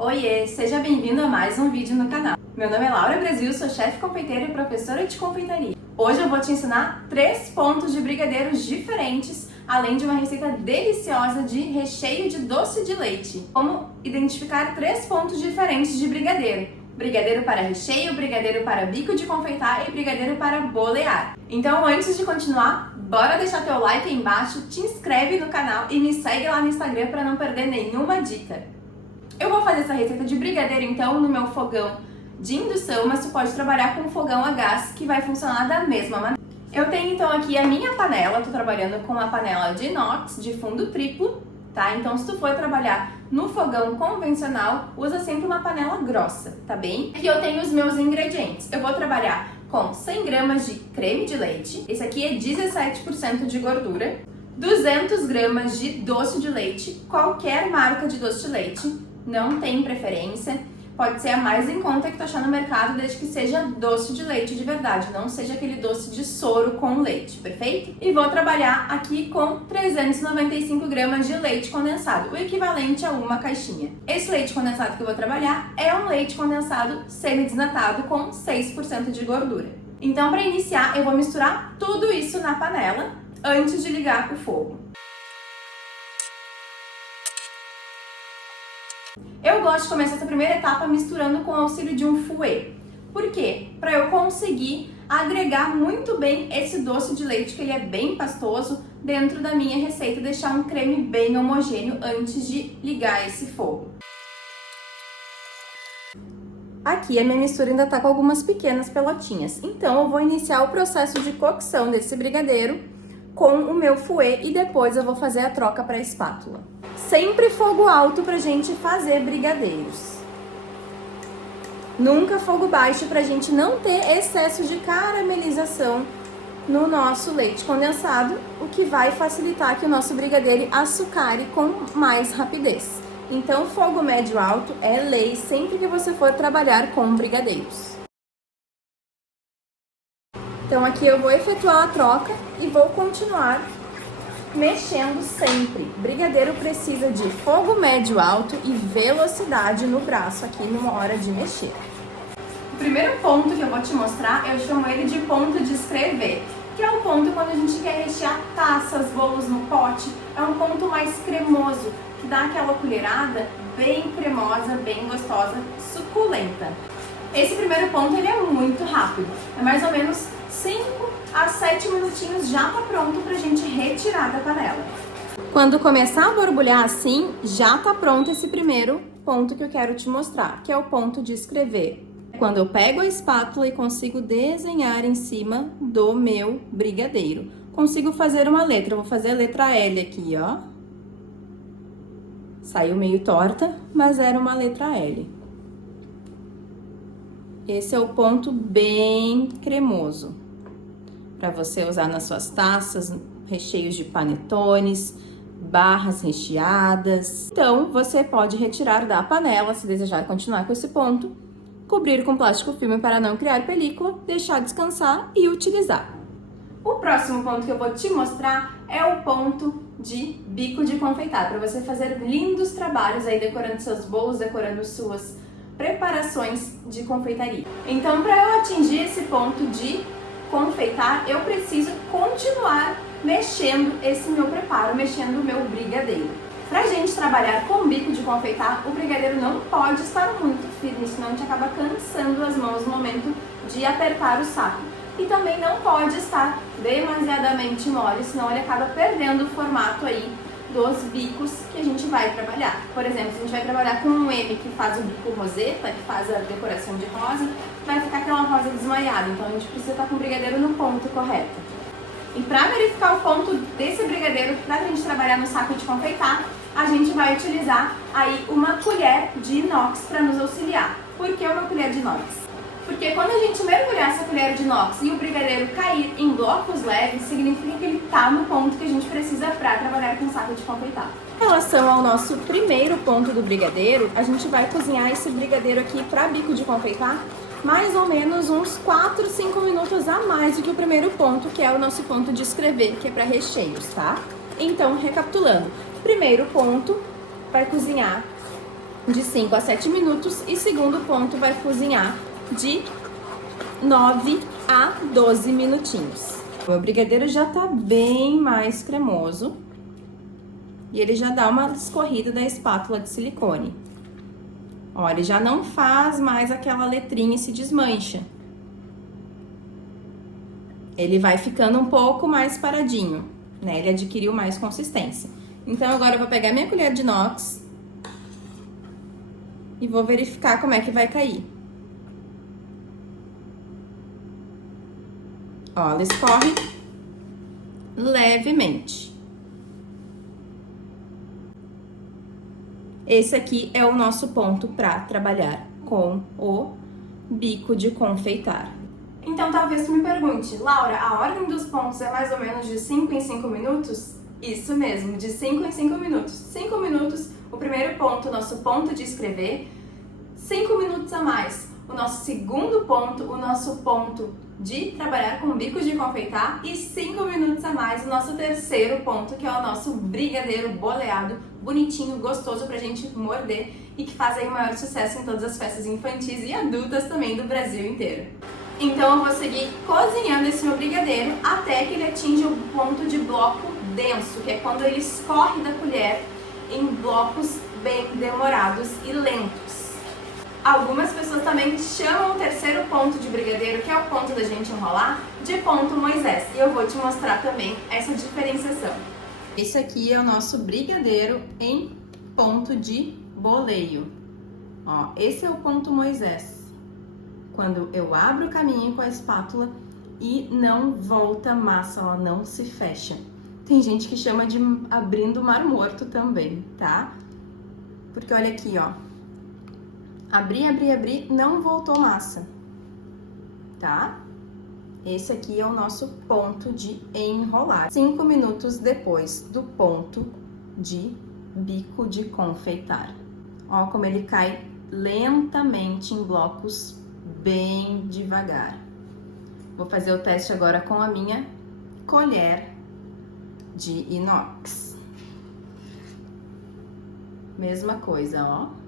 Oiê, seja bem-vindo a mais um vídeo no canal. Meu nome é Laura Brasil, sou chefe confeiteira e professora de confeitaria. Hoje eu vou te ensinar 3 pontos de brigadeiros diferentes, além de uma receita deliciosa de recheio de doce de leite. Como identificar 3 pontos diferentes de brigadeiro. Brigadeiro para recheio, brigadeiro para bico de confeitar e brigadeiro para bolear. Então, antes de continuar, bora deixar teu like aí embaixo, te inscreve no canal e me segue lá no Instagram para não perder nenhuma dica. Eu vou fazer essa receita de brigadeiro então no meu fogão de indução, mas tu pode trabalhar com fogão a gás que vai funcionar da mesma maneira. Eu tenho então aqui a minha panela, tô trabalhando com uma panela de inox de fundo triplo, tá? Então se tu for trabalhar no fogão convencional, usa sempre uma panela grossa, tá bem? Aqui eu tenho os meus ingredientes. Eu vou trabalhar com 100 gramas de creme de leite, esse aqui é 17% de gordura, 200 gramas de doce de leite, qualquer marca de doce de leite, não tem preferência, pode ser a mais em conta que tu achar no mercado, desde que seja doce de leite de verdade, não seja aquele doce de soro com leite, perfeito? E vou trabalhar aqui com 395 gramas de leite condensado, o equivalente a uma caixinha. Esse leite condensado que eu vou trabalhar é um leite condensado semi-desnatado com 6% de gordura. Então, para iniciar, eu vou misturar tudo isso na panela antes de ligar o fogo. Eu gosto de começar essa primeira etapa misturando com o auxílio de um fouet. Por quê? Para eu conseguir agregar muito bem esse doce de leite, que ele é bem pastoso, dentro da minha receita e deixar um creme bem homogêneo antes de ligar esse fogo. Aqui a minha mistura ainda está com algumas pequenas pelotinhas, então eu vou iniciar o processo de cocção desse brigadeiro com o meu fouet e depois eu vou fazer a troca para a espátula. Sempre fogo alto pra gente fazer brigadeiros. Nunca fogo baixo pra gente não ter excesso de caramelização no nosso leite condensado, o que vai facilitar que o nosso brigadeiro açucare com mais rapidez. Então, fogo médio alto é lei sempre que você for trabalhar com brigadeiros. Então, aqui eu vou efetuar a troca e vou continuar mexendo sempre. Brigadeiro precisa de fogo médio alto e velocidade no braço aqui numa hora de mexer. O primeiro ponto que eu vou te mostrar, eu chamo ele de ponto de escrever, que é o ponto quando a gente quer rechear taças, bolos no pote. É um ponto mais cremoso, que dá aquela colherada bem cremosa, bem gostosa, suculenta. Esse primeiro ponto ele é muito rápido, é mais ou menos 5 a 7 minutinhos já tá pronto pra gente retirar da panela. Quando começar a borbulhar assim, já tá pronto esse primeiro ponto que eu quero te mostrar, que é o ponto de escrever. Quando eu pego a espátula e consigo desenhar em cima do meu brigadeiro. Consigo fazer uma letra, eu vou fazer a letra L aqui, ó. Saiu meio torta, mas era uma letra L. Esse é o ponto bem cremoso, para você usar nas suas taças, recheios de panetones, barras recheadas. Então, você pode retirar da panela, se desejar continuar com esse ponto, cobrir com plástico filme para não criar película, deixar descansar e utilizar. O próximo ponto que eu vou te mostrar é o ponto de bico de confeitar, para você fazer lindos trabalhos aí decorando seus bolos, decorando suas preparações de confeitaria. Então, para eu atingir esse ponto de confeitar, eu preciso continuar mexendo esse meu preparo, mexendo o meu brigadeiro. Pra gente trabalhar com bico de confeitar, o brigadeiro não pode estar muito firme, senão a gente acaba cansando as mãos no momento de apertar o saco. E também não pode estar demasiadamente mole, senão ele acaba perdendo o formato aí dos bicos que a gente vai trabalhar. Por exemplo, se a gente vai trabalhar com um M que faz o bico roseta, que faz a decoração de rosa, vai ficar aquela rosa desmaiada, então a gente precisa estar com o brigadeiro no ponto correto. E para verificar o ponto desse brigadeiro, para a gente trabalhar no saco de confeitar, a gente vai utilizar aí uma colher de inox para nos auxiliar. Por que uma colher de inox? Porque quando a gente mergulhar essa colher de inox e o brigadeiro cair em blocos leves, significa que ele está no ponto que a gente precisa para trabalhar com saco de confeitar. Em relação ao nosso primeiro ponto do brigadeiro, a gente vai cozinhar esse brigadeiro aqui para bico de confeitar mais ou menos uns 4, 5 minutos a mais do que o primeiro ponto, que é o nosso ponto de escrever, que é para recheios, tá? Então, recapitulando, primeiro ponto vai cozinhar de 5 a 7 minutos e segundo ponto vai cozinhar de 9 a 12 minutinhos. O meu brigadeiro já tá bem mais cremoso e ele já dá uma escorrida da espátula de silicone. Ó, ele já não faz mais aquela letrinha e se desmancha. Ele vai ficando um pouco mais paradinho, né? Ele adquiriu mais consistência. Então, agora eu vou pegar minha colher de inox e vou verificar como é que vai cair. Ó, ela escorre levemente. Esse aqui é o nosso ponto para trabalhar com o bico de confeitar. Então, talvez tu me pergunte, Laura, a ordem dos pontos é mais ou menos de 5 em 5 minutos? Isso mesmo, de 5 em 5 minutos. 5 minutos, o primeiro ponto, o nosso ponto de escrever. 5 minutos a mais, o nosso segundo ponto, o nosso ponto de trabalhar com bicos de confeitar. E 5 minutos a mais, o nosso terceiro ponto, que é o nosso brigadeiro boleado, bonitinho, gostoso pra gente morder e que faz aí o maior sucesso em todas as festas infantis e adultas também do Brasil inteiro. Então eu vou seguir cozinhando esse meu brigadeiro até que ele atinja o ponto de bloco denso, que é quando ele escorre da colher em blocos bem demorados e lentos. Algumas pessoas também chamam o terceiro ponto de brigadeiro, que é o ponto da gente enrolar, de ponto Moisés. E eu vou te mostrar também essa diferenciação. Esse aqui é o nosso brigadeiro em ponto de boleio. Ó, esse é o ponto Moisés. Quando eu abro o caminho com a espátula e não volta a massa, ela não se fecha. Tem gente que chama de abrindo o mar morto também, tá? Porque olha aqui, ó. Abri, não voltou massa, tá? Esse aqui é o nosso ponto de enrolar. 5 minutos depois do ponto de bico de confeitar. Ó como ele cai lentamente em blocos bem devagar. Vou fazer o teste agora com a minha colher de inox. Mesma coisa, ó.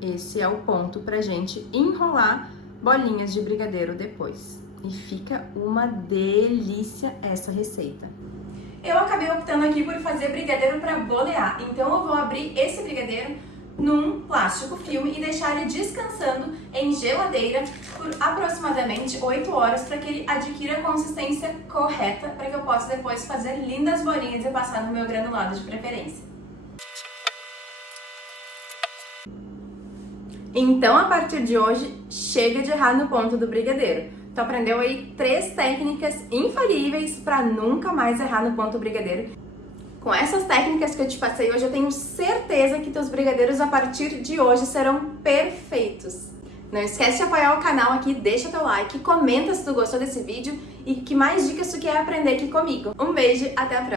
Esse é o ponto pra gente enrolar bolinhas de brigadeiro depois. E fica uma delícia essa receita. Eu acabei optando aqui por fazer brigadeiro para bolear. Então eu vou abrir esse brigadeiro num plástico filme e deixar ele descansando em geladeira por aproximadamente 8 horas para que ele adquira a consistência correta para que eu possa depois fazer lindas bolinhas e passar no meu granulado de preferência. Então, a partir de hoje, chega de errar no ponto do brigadeiro. Tu aprendeu aí 3 técnicas infalíveis para nunca mais errar no ponto do brigadeiro. Com essas técnicas que eu te passei hoje, eu tenho certeza que teus brigadeiros a partir de hoje serão perfeitos. Não esquece de apoiar o canal aqui, deixa teu like, comenta se tu gostou desse vídeo e que mais dicas tu quer aprender aqui comigo. Um beijo, até a próxima!